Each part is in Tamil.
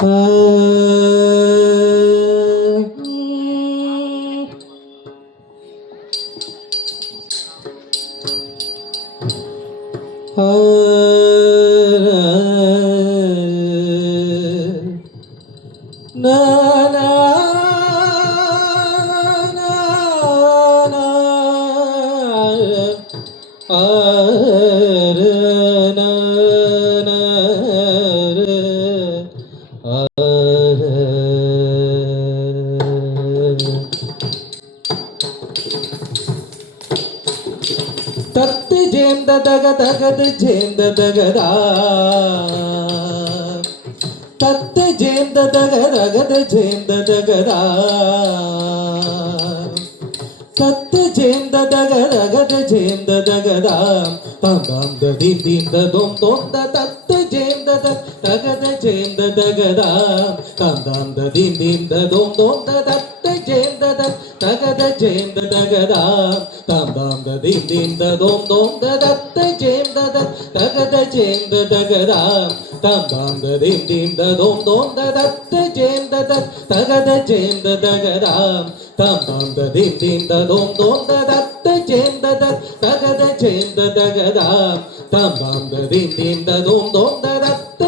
Oh. தத்து ஜேந்த தக தகது ஜேந்த தகதா தத்து ஜேந்த தக தகது ஜேந்த தகதா தாம் தாம் ததி தீந்த தோம் தோம் த தத்து ஜேந்த த தகத ஜேந்த தகதா தாம் தாம் ததி தீந்த தோம் தோம் த தத்து ஜேந்த த தகத ஜேந்த தகதா தாம் தாம் ததி தீந்த தோம் da da da jam da da ga da tam bam da dim dim da dom dom da da da jam da da da ga da jam da da ga da tam bam da dim dim da dom dom da da da jam da da da ga da jam da da ga da tam bam da dim dim da dom dom da da da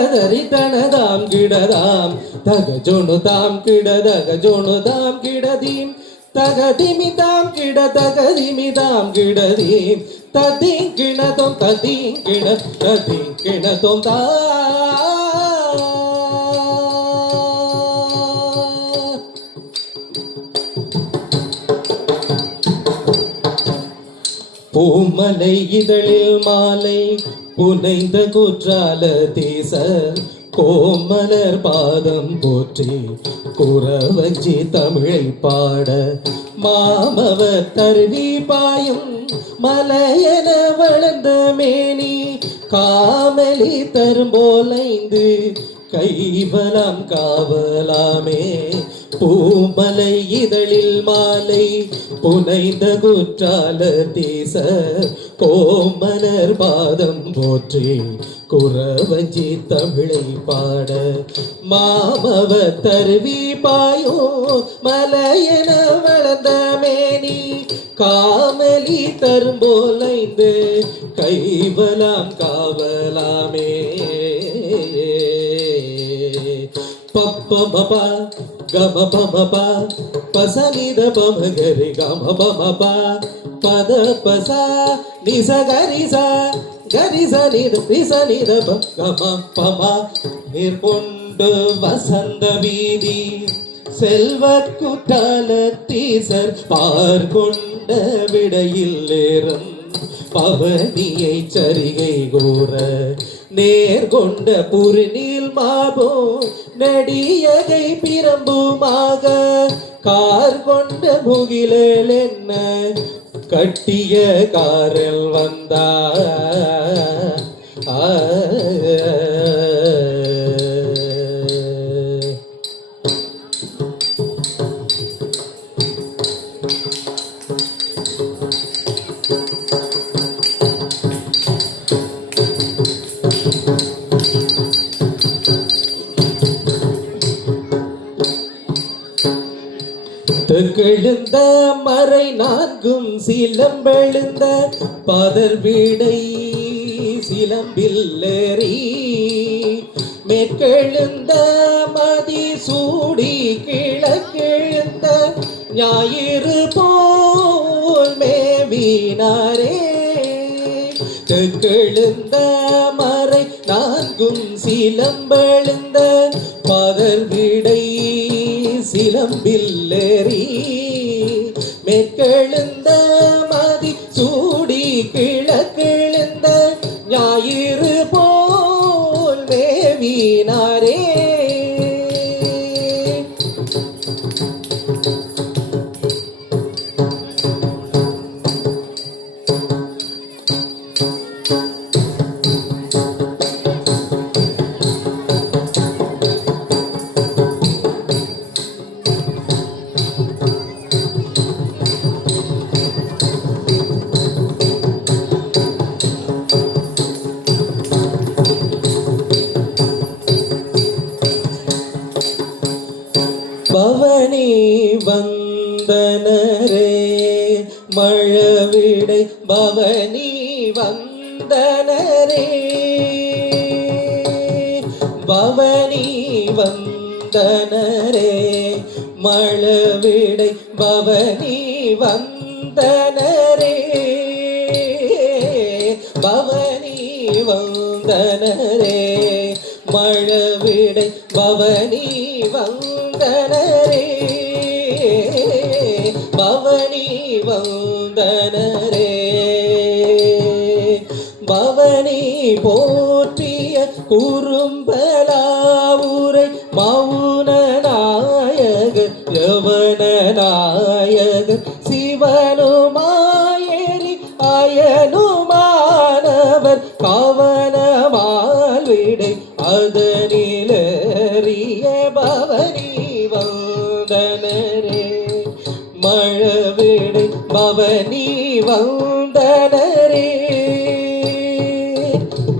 கிடதறி தனதாம் கிடதாம். தகஜோனு தாம் கிட தகஜோனு தாம் கிடதீம். தகதிமிதாம் கிட தகதிமிதாம் கிடதீம். ததிங்கிணதோம் ததிங்கிண ததிங்கிணதோம் தா. பூமலை இதழில் மாலை புனைந்த குற்றால தேச கோமலர் பாதம் போற்றி குறவஞ்சி தமிழை பாட. மாமவ தருவி பாயும் மலையன வளர்ந்த மேனி காமலி தரும்போலைந்து கைவலம் காவலாமே. பூமலை இதழில் மாலை புனைந்த குற்றால தேச கோமலர் பாதம் போற்றி குறவஞ்சி தமிழை பாட. மாமவ தருவி பாயோ மலையென வளர்ந்த மேனி காமலி தரும்போலைந்து கைவலாம் காவலாமே. பப்ப மப கம பமப பசனித பம கரி கம பமப பத பச நிச கரிச கரிச நித நிச நித ப கம பம மேற்கொண்டு வசந்த வீதி செல்வ குற்றாலத்தீசர் பார்கொண்ட விடையில் ஏறும் பவனியை சரிகை கூற நேர்கொண்ட புரிநீல் மாபோ நடியகை பிரம்புமாக கார் கொண்ட முகிலல் என்ன கட்டிய காரில் வந்தா தெழுந்த மறை நான்கும் சிலம்பெழுந்த பதர் வீடை சிலம்பில்லேறி மேற்கெழுந்த மதி சூடி கிழக்கெழுந்த ஞாயிறு போல் மேவினாரே. தெற்கெழுந்த மறை நான்கும் சிலம்பெழுந்த மேற்கெழுந்த மதி விடை பவனி வந்தனரே. பவனி வந்தனரே. மழவிடை பவனி வந்த அயனுமானவர் கவனமால் விடை அதனிலறிய பவனி வந்தனரே. மழவிடை பவனி வந்தனரே.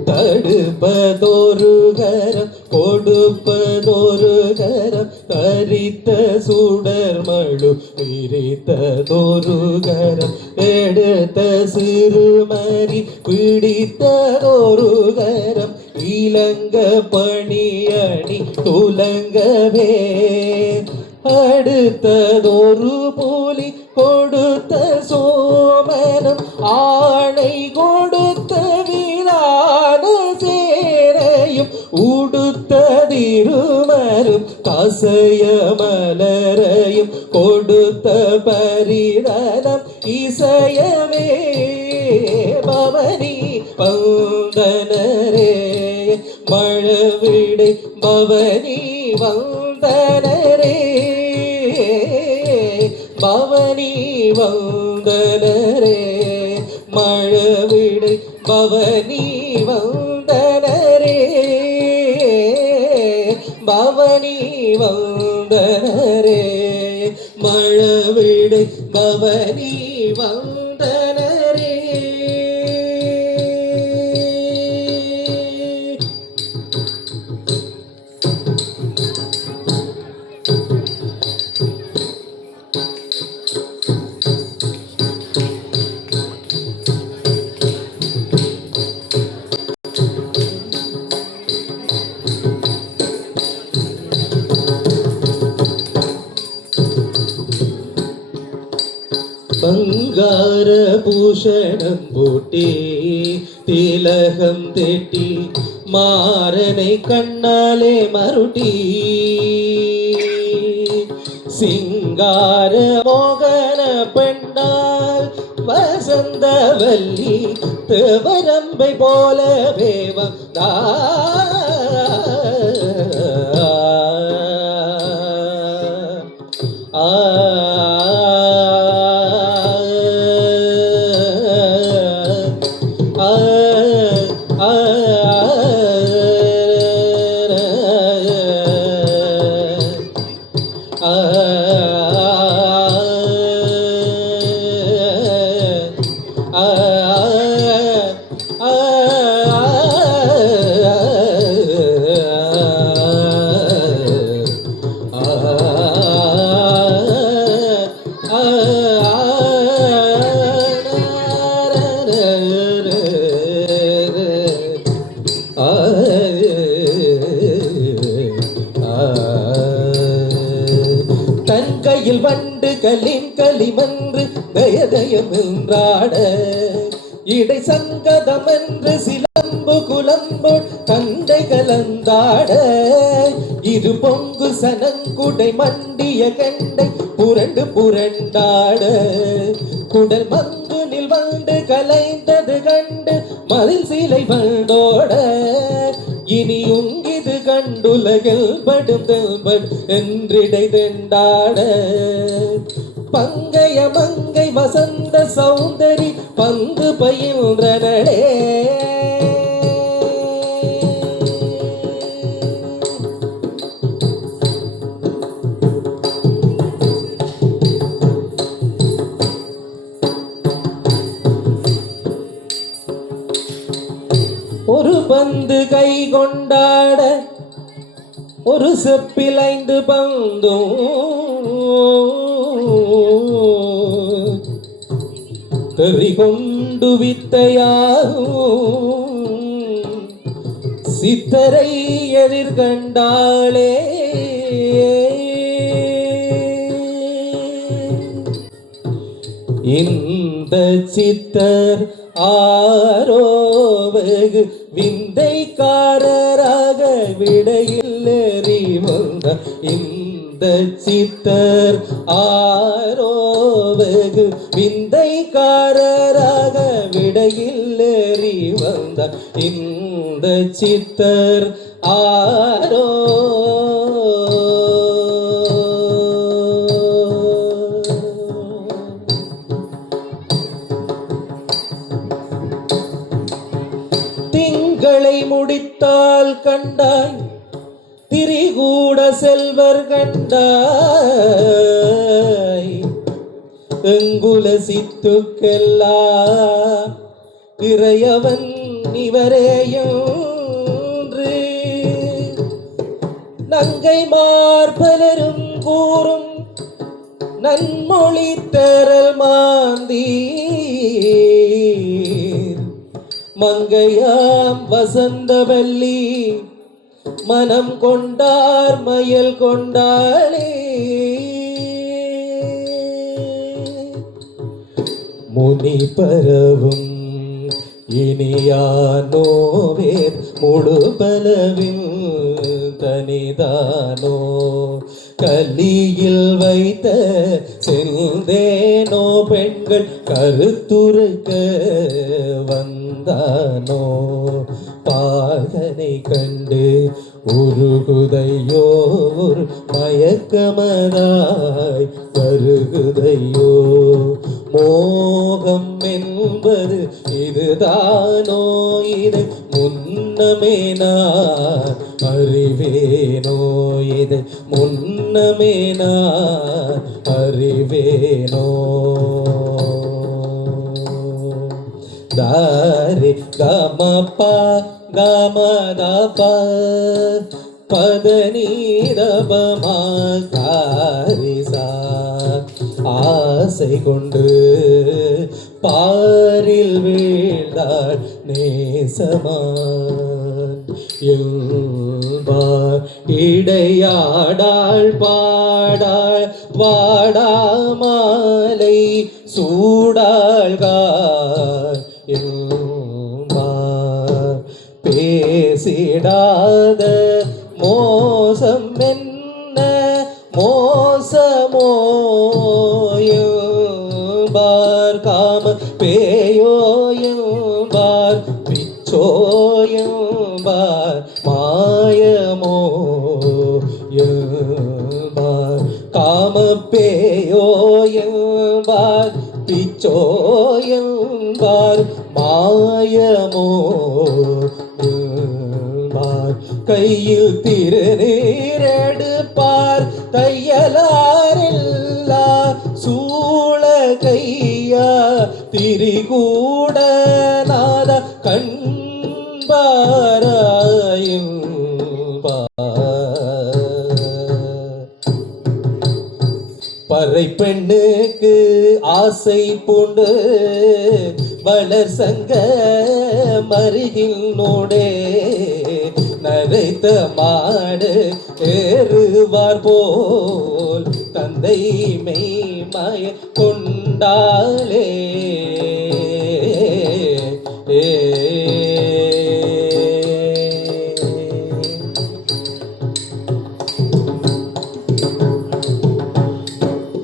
தடுப்பதொரு கரம் கொடுப்பதொரு கரம் கரித்த சுடர் மழு விரித்ததொரு கரம். சிறுமறி பிடித்ததொரு கரம் இலங்க பணியணி துலங்கவே. அடுத்ததொரு போலி கொடுத்த சோமனம் ஆணை கொடுத்த வீரான சேரையும் உடுத்ததிருமரும் கசய மலரையும் கொடுத்த பரிதனம். இசையவே பவனி பந்தனரே மழவிடு பவனி வந்தனரே பவனி வந்தனரே மழவிடு பவனி வந்தனரே பவனி வந்தனரே மழவிடு பவனி வந்தனரே உலகம் தேட்டி மாறனை கண்ணாலே மருட்டி. சிங்கார மோகன பெண்ணால் வசந்தவல்லி தேவரம்பை போலவே வந்தார் வண்டு களின் களிமன்று தயதயம் என்றாட இடை சங்கதமென்று சிலம்பு குலம்பு தந்தை கலந்தாட இரு பொங்கு சனங்குடை மண்டிய கண்டை புரண்டு புரண்டாட. குடல் மங்கு நில் வந்து கலைந்தது கண்டு மதில் சிலை வண்டோட உலகில் படும் தெல்பட் என்றிடை தெண்டாட. பங்கைய மங்கை வசந்த சௌந்தரி பந்து பயின்றனடே. ஒரு செப்பில் ஐந்து பந்தும் கொண்டு சித்தரை எதிர்கண்டாளே இந்த சித்தர் ஆரோவகு விந்தைக்காரராக விடையில் வந்த இந்த சித்தர் ஆரோவகு விந்தைக்காரராக விடையில் ஏறி வந்த இந்த சித்தர் ஆரோ சித்துக்கெல்லாம் இறையவன் இவரேயன்று நங்கை மார்பலரும் கூறும் நன்மொழி தரல் மாந்தீர். மங்கையாம் வசந்தவல்லி மனம் கொண்டார் மயல் கொண்டாளே. முனி பரவும். இனியானோவேர் முழு பலவில் தனிதானோ? கலியில் வைத்த செல்தேனோ பெண்கள் கருத்துரைக்க வந்தானோ? பாகனை கண்டு உருகுதையோ? மயக்கமதாய் கருகுதையோ மோகம் என்பது இதுதானோ இதை முன்னமே நான் அறிவேனோ இதை முன்னமே நான் அறிவேனோ. தாரி கமப்பா கமதப பத தாரி ஆசை கொண்டு பாரில் வீழ்ந்தாள் நேசமான். இடையாடாள் பாடாள் வாடாமாலை சூடாள்கார். என் என்பார் பிச்சோ என்பார் மாயமோ என்பார் கையில் திருநீரெடுப்பார் தையலாரில்லா சூழ கையா திரிகூட நாத கண்பாராயும் பறை பெண்ணுக்கு ஆசை பூண்டு வளர் சங்க மருகில் நோடே நரைத்த மாடு ஏறுவார் போல் தந்தை மெய்மாய கொண்டாளே.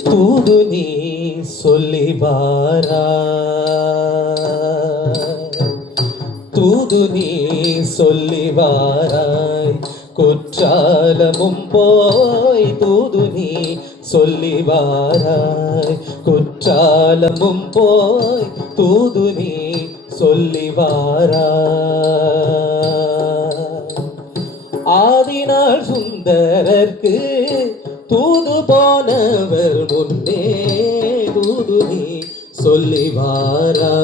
தூது நீ சொல்லி வாரா தூது நீ சொல்லி வாராய் குற்றாலமும் போய் தூது நீ சொல்லி வாராய் குற்றாலமும் போய் தூது நீ சொல்லி வாராய் ஆதினாள் சுந்தரர்க்கு தூது போனவர் முன்னே நீ சொல்லி வாரா.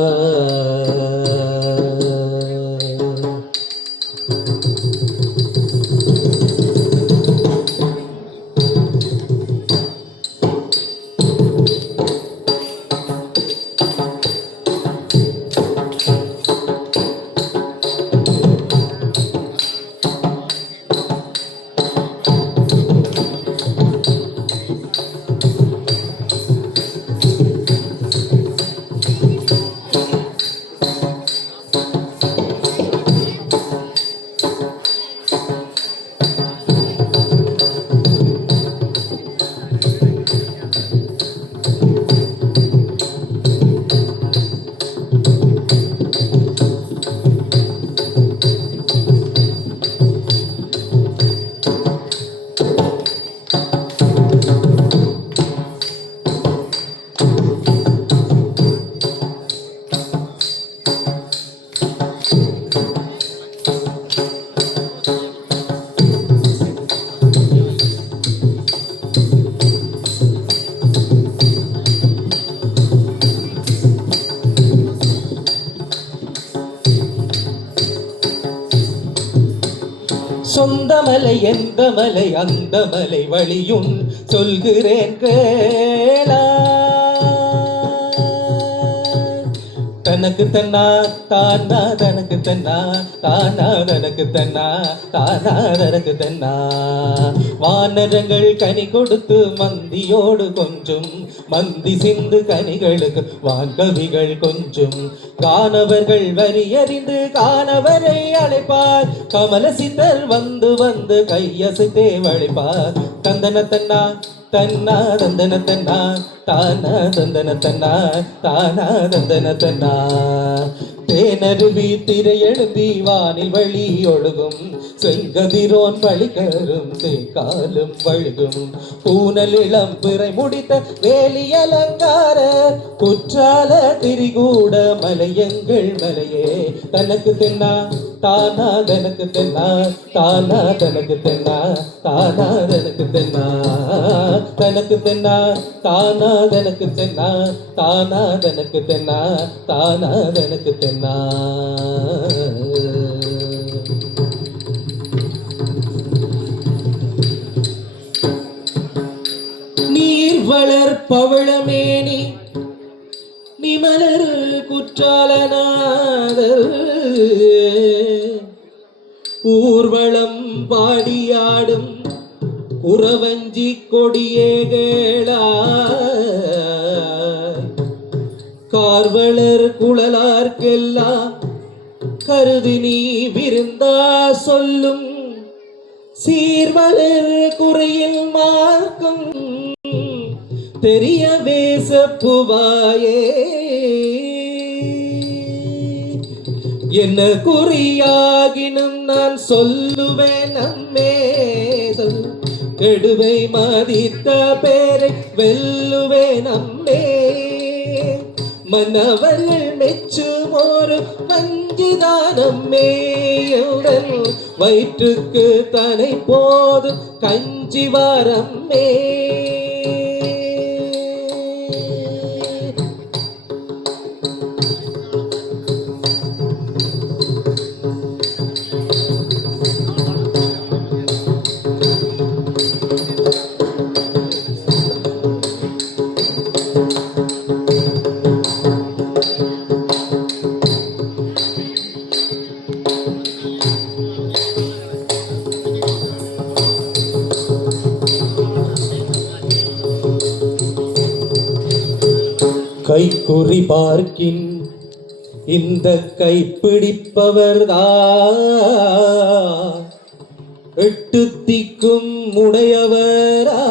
மலை அந்த மலை வழியும் சொல்கிறேன் தனக்கு தன்னா தானா தனக்கு தன்னா தானா தனக்கு தன்னா தானா தனக்கு தன்னா. வானரங்கள் கனி கொடுத்து மந்தியோடு கொஞ்சம் மந்தி சிந்து கனிகளுக்கு வான்கவிகள் கொஞ்சம். காணவர்கள் வரி அறிந்து காணவரை அழைப்பார். கமல சித்தர் வந்து வந்து கையசைத்தே வழிப்பார். தந்தன தன்னா தன்னா தந்தன தன்னா தானா தந்தன தன்னா தானா தந்தன தன்னா. தேனருவி திரை எழுந்தி வானில் வழி ஒழுகும் செங்கதிரோன் வழிகரும் தேக்காலும் வழுகும். பூனல் இளம் பிறை முடித்த வேலி அலங்கார குற்றால திரிகூட மலையங்கள் மலையே. தனக்கு தென்னா தானா தனக்கு தென்னா தானா தனக்கு தென்னா தானா தனக்கு தென்னா. தனக்கு தென்னா தானா தனக்கு தென்னா தானா தனக்கு தென்னா தானா தனக்கு தென்னா. நீர் வளர் பவளமேனி நிமலர் குற்றாலநாதர். ஊர்வலம் பாடியாடும் உறவஞ்சி கொடியே கேளா கார்வளர் குழலார்க்கெல்லாம் கருதி நீ விருந்தா சொல்லும் சீர்வளர் குறையில் மார்க்கும் தெரிய வேசப்புவாயே. என்ன குறியாகினும் நான் சொல்லுவேன் நம்மே சொல். கெடுவை மதித்த பேரை வெல்லுவேன் நம்மே மன்னவர்கள் மெச்சும் ஒரு கஞ்சிதானம்மேயுடன் வயிற்றுக்கு தனை போது கஞ்சி வரம்மே குறி பார்க்கின் இந்த கைப்பிடிப்பவர் எட்டு திக்கும் உடையவரா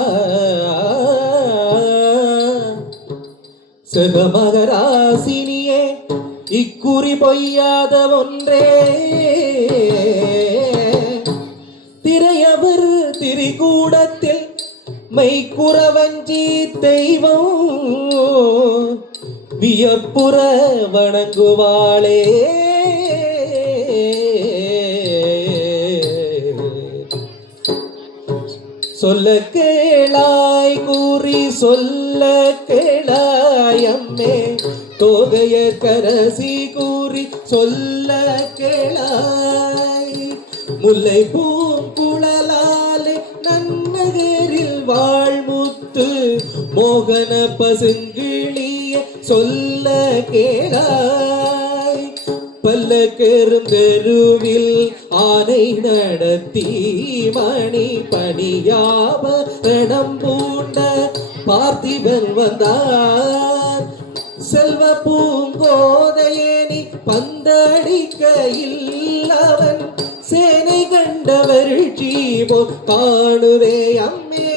சிவமகராசினியே இக்குறி பொய்யாத ஒன்றே. வியப்புற வணங்குவாளே சொல்ல கேளாய் கூறி சொல்ல கேளாய் அம்மே. தோகைய கரசி கூறி சொல்ல கேளாய். முல்லை பூங்குழலாலே நன்னகரில் வாழ்முத்து மோகன பசுங்க சொல்ல கேளாய். பல்லக்கெரும் தெருவில் ஆனை நடத்தி மணி பணியாவ ரணம் பூண்ட பார்த்திபன் வந்தார். செல்வ பூங்கோதையேனி நீ பந்தடிக்க இல்லவன் சேனை கண்டவர் ஜீவோ காணுவே அம்மே.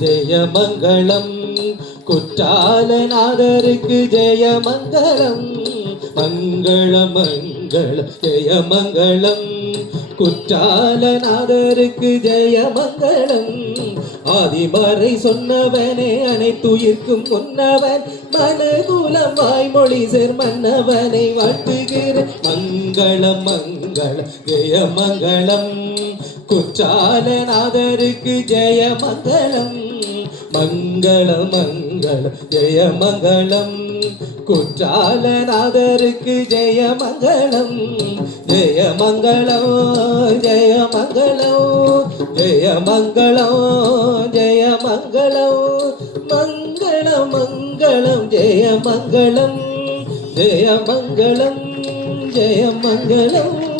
ஜெயமங்கலம். குற்றாலநாதருக்கு ஜெயமங்கலம். மங்களம் மங்களம் மங்களம் குற்றாலநாதருக்கு ஜெயமங்கலம். ஆதிமறை சொன்னவனே அனைத்துயிர்க்கும் முன்னவன் மனகுலம் வாய்மொழி சேர் மன்னவனை வாழ்த்துகிற மங்களம் மங்கள ஜெயமங்கலம். குற்றாலநாதருக்கு ஜெய மங்களம் மங்கள மங்களம் ஜெய மங்களம் குற்றாலநாதருக்கு ஜெய மங்களம் ஜெய மங்களம் ஜெய மங்களம் ஜெய மங்களம் ஜெய மங்களம் மங்கள மங்களம் ஜெய மங்களம் ஜெய மங்களம் ஜெய மங்களம்